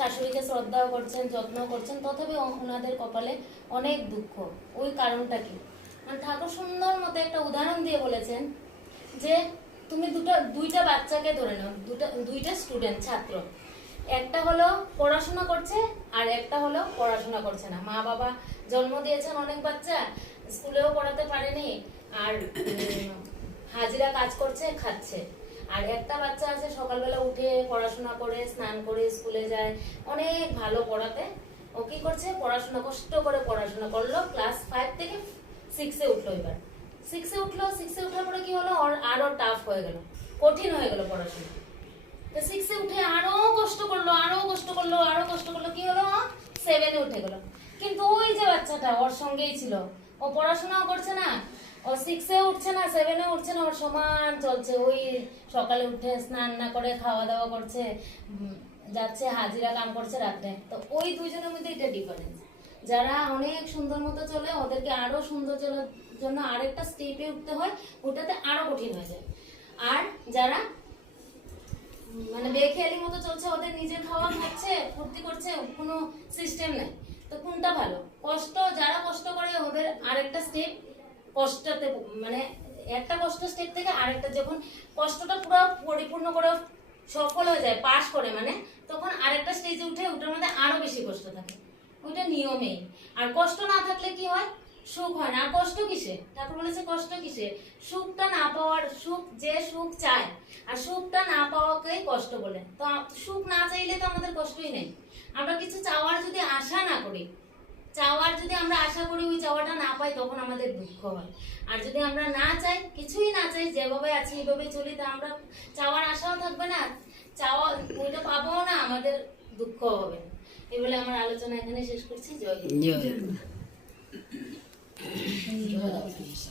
শাশুড়িকে শ্রদ্ধাও করছেন, যত্ন করছেন, তথাপি ওনাদের কপালে অনেক দুঃখ। ওই কারণটা কি? ঠাকুর সুন্দর মতো একটা উদাহরণ দিয়ে বলেছেন যে তুমি দুইটা বাচ্চাকে ধরে নাও, দুইটা স্টুডেন্ট, ছাত্র। একটা হলো পড়াশোনা করছে আর একটা হলো পড়াশোনা করছে না। মা বাবা জন্ম দিয়েছেন অনেক বাচ্চা, স্কুলেও পড়াতে পারেনি, আর হাজিরা কাজ করছে, খাচ্ছে। আর একটা বাচ্চা আছে সকালবেলা উঠে পড়াশোনা করে, স্নান করে স্কুলে যায়, অনেক ভালো পড়াতে। ও কি করছে? পড়াশোনা কষ্ট করে পড়াশোনা করলো, ক্লাস 5 থেকে 6-এ উঠলো। এবার 6-এ উঠলো, 6-এ উঠার পরে কি হলো? আরো টাফ হয়ে গেল, কঠিন হয়ে গেল পড়াশোনা। তো 6-এ উঠে আরো কষ্ট করলো, আরো কষ্ট করলো, আরো কষ্ট করলো, কি হলো? 7-এ উঠে গেল। কিন্তু ওই যে বাচ্চাটা ওর সঙ্গেই ছিল, ও পড়াশোনাও করছে না, ও 6-এ উঠছে না, 7-এ উঠছে না, ওর সমান চলছে। ওই সকালে উঠে স্নান না করে খাওয়া দাওয়া করছে, যাচ্ছে হাজিরা কাম করছে রাত্রে। তো ওই দুইজনের মধ্যে এটা ডিফারেন্স। যারা অনেক সুন্দর মতো চলে, ওদেরকে আরো সুন্দর চলার জন্য আরেকটা স্টেপে উঠতে হয়, ওটাতে আরো কঠিন হয়ে যায়। আর যারা মানে বেখেয়ালি মতো চলছে, ওদের নিজের খাওয়া খাচ্ছে, ফুর্তি করছে, কোনো সিস্টেম নাই। তো কোনটা ভালো? কষ্ট, যারা কষ্ট করে ওদের আরেকটা স্টেপ কষ্টতে, মানে একটা কষ্ট স্টেপ থেকে আরেকটা, যখন কষ্টটা পুরো পরিপূর্ণ করে সফল হয়ে যায়, পাস করে, মানে তখন আরেকটা স্টেজে উঠে, ওটার মধ্যে আরো বেশি কষ্ট থাকে। ওইটা নিয়মেই। আর কষ্ট না থাকলে কি হয়? সুখ হয় না। আর কষ্ট কিসে? ঠাকুর বলেছে কষ্ট কিসে? সুখটা না পাওয়ার, যে সুখ চায় আর সুখটা না পাওয়াকেই কষ্ট বলে। তো সুখ না চাইলে তো আমাদের কষ্টই নেই। আমরা কিছু চাওয়ার যদি আশা না করি, চাওয়ার যদি আমরা আশা করি, ওই চাওয়াটা না পাই, তখন আমাদের দুঃখ হয়। আর যদি আমরা না চাই, কিছুই না চাই, যেভাবে আছি এইভাবেই চলি, তা আমরা চাওয়ার আশাও থাকবে না, চাওয়া ওইটা পাবো না, আমাদের দুঃখ হবে। এই বলে আমার আলোচনা এখানে শেষ করছি। জয় গুরু।